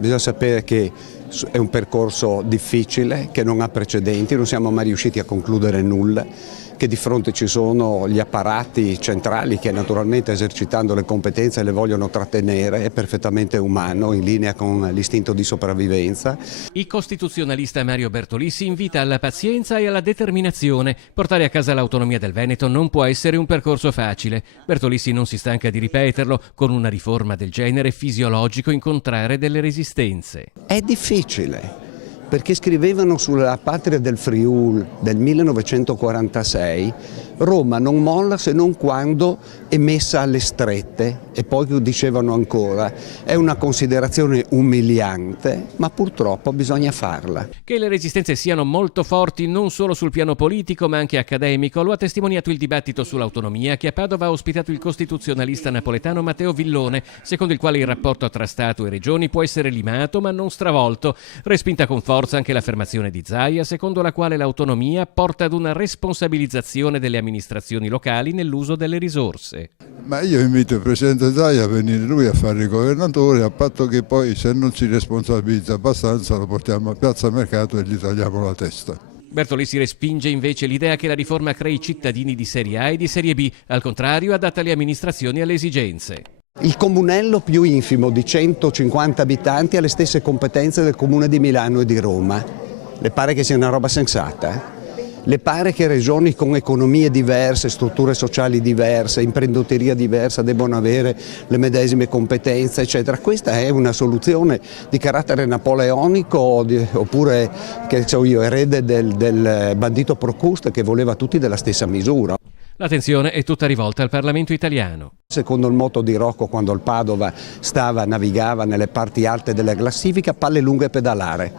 Bisogna sapere che è un percorso difficile, che non ha precedenti, non siamo mai riusciti a concludere nulla, che di fronte ci sono gli apparati centrali che naturalmente esercitando le competenze le vogliono trattenere, è perfettamente umano, in linea con l'istinto di sopravvivenza. Il costituzionalista Mario Bertolissi invita alla pazienza e alla determinazione. Portare a casa l'autonomia del Veneto non può essere un percorso facile. Bertolissi non si stanca di ripeterlo, con una riforma del genere è fisiologico incontrare delle resistenze. È difficile. Perché scrivevano sulla patria del Friul del 1946, Roma non molla se non quando è messa alle strette, e poi dicevano ancora, è una considerazione umiliante, ma purtroppo bisogna farla. Che le resistenze siano molto forti non solo sul piano politico ma anche accademico lo ha testimoniato il dibattito sull'autonomia che a Padova ha ospitato il costituzionalista napoletano Matteo Villone, secondo il quale il rapporto tra Stato e Regioni può essere limato ma non stravolto. Respinta con forza anche l'affermazione di Zaia, secondo la quale l'autonomia porta ad una responsabilizzazione delle amministrazioni locali nell'uso delle risorse. Ma io invito il Presidente Zaia a venire lui a fare il governatore, a patto che poi se non si responsabilizza abbastanza lo portiamo a Piazza Mercato e gli tagliamo la testa. Bertolissi respinge invece l'idea che la riforma crei cittadini di serie A e di serie B, al contrario adatta le amministrazioni alle esigenze. Il comunello più infimo di 150 abitanti ha le stesse competenze del comune di Milano e di Roma. Le pare che sia una roba sensata? Le pare che regioni con economie diverse, strutture sociali diverse, imprenditoria diversa debbano avere le medesime competenze, eccetera? Questa è una soluzione di carattere napoleonico oppure, che so io, erede del bandito Procuste che voleva tutti della stessa misura? L'attenzione è tutta rivolta al Parlamento italiano. Secondo il motto di Rocco, quando il Padova navigava nelle parti alte della classifica, palle lunghe e pedalare.